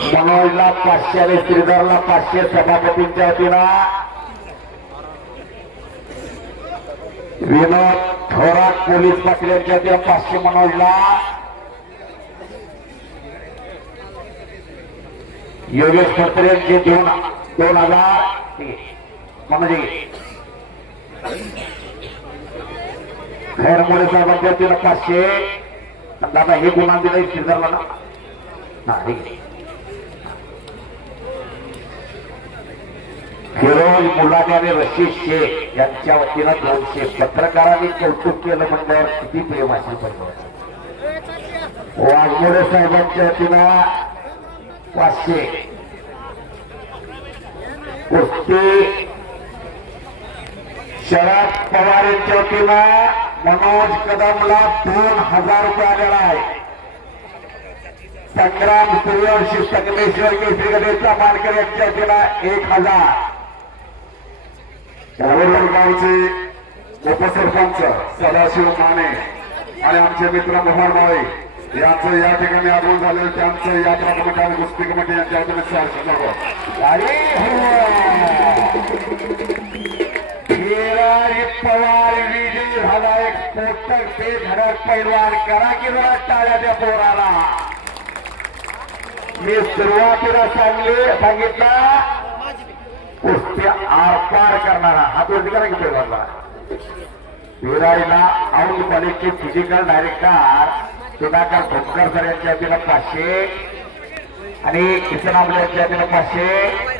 मनोजला 500 आणि श्रीधरला 500 सभापतींच्या वतीनं विनोद थोरात पोलीस पाटील यांच्या वतीनं 500 मनोजला योगेश फडतरे यांचे 2000 मनोज खैर मोरे साहेबांच्या वतीनं 500 दादा हे गुन्हा दिलाय श्रीधरला ना ठीक आहे फिरोज मुलानी आणि रशीद शेख यांच्या वतीनं 200 पत्रकारांनी कौतुक केलं म्हणजे किती प्रेम असेल पाहिजे वाघमोडे साहेबांच्या वतीनं 500 कुस्ती शरद पवार यांच्या वतीनं मनोज कदमला 2000 रुपये आलेला आहे संग्राम सूर्यवंशी संगमेश्वर केसरी गदेचा मानकर यांच्या वतीनं 1000 गावचे उपसरपंच सदाशिव माने आणि आमचे मित्र मोहन माळे यांचं या ठिकाणी आगमन झाले त्यांचं यात्रा कमिटी आणि कुस्ती कमिटी यांच्या वतीने पवार विजयी झाला एक स्फोटक बेधडक पैलवान करा की जरा टाळ्या त्या पोराला मी सुरुवातीला सांगितलं कुस्ती आरपार करणारा हा तो करा की पैलवानला विराईला औंध कॉलेजचे physical director Sudhakar Bhokar sir यांच्या वतीनं 500 आणि किसन आंबले यांच्या वतीनं 500